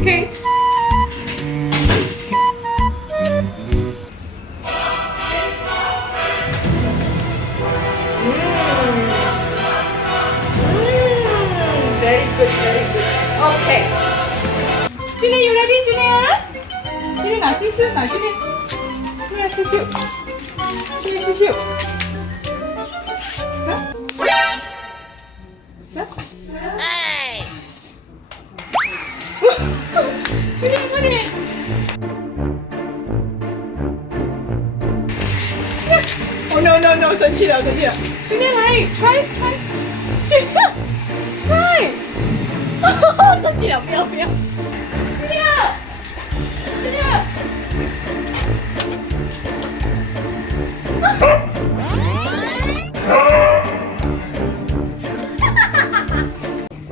OK。Very good, very good. OK。Jaunty, you ready, Jaunty? Jaunty 拿吸吸，拿Jaunty。对呀，吸吸。Jaunty 吸吸。Stop. Hey. Jaunty, what is it? Oh no no no！ 生气了，生气了。Jaunty 来 ，try try。Jaunty try。生气了，不要不要。Jaunty。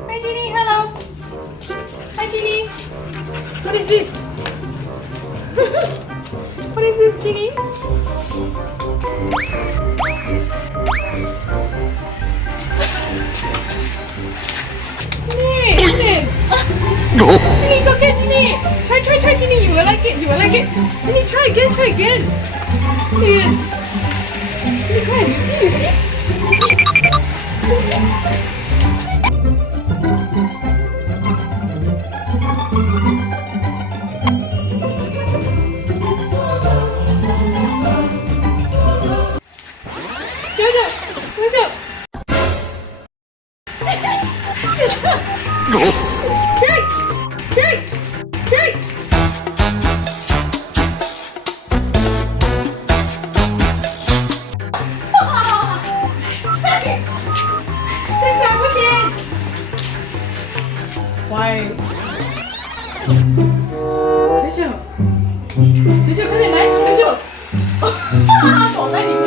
Hi Jaunty, hello. Hi Jaunty. What is this? What is this, Jaunty? Jaunty, it's okay, Jaunty. Try, Jaunty. You will like it. You will like it. Jaunty, try again. Jaunty, come on. You see? Jojo. Jake. Why? Jojo, 快点来，Jojo。躲在里面。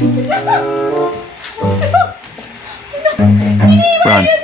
Jaunty, Run.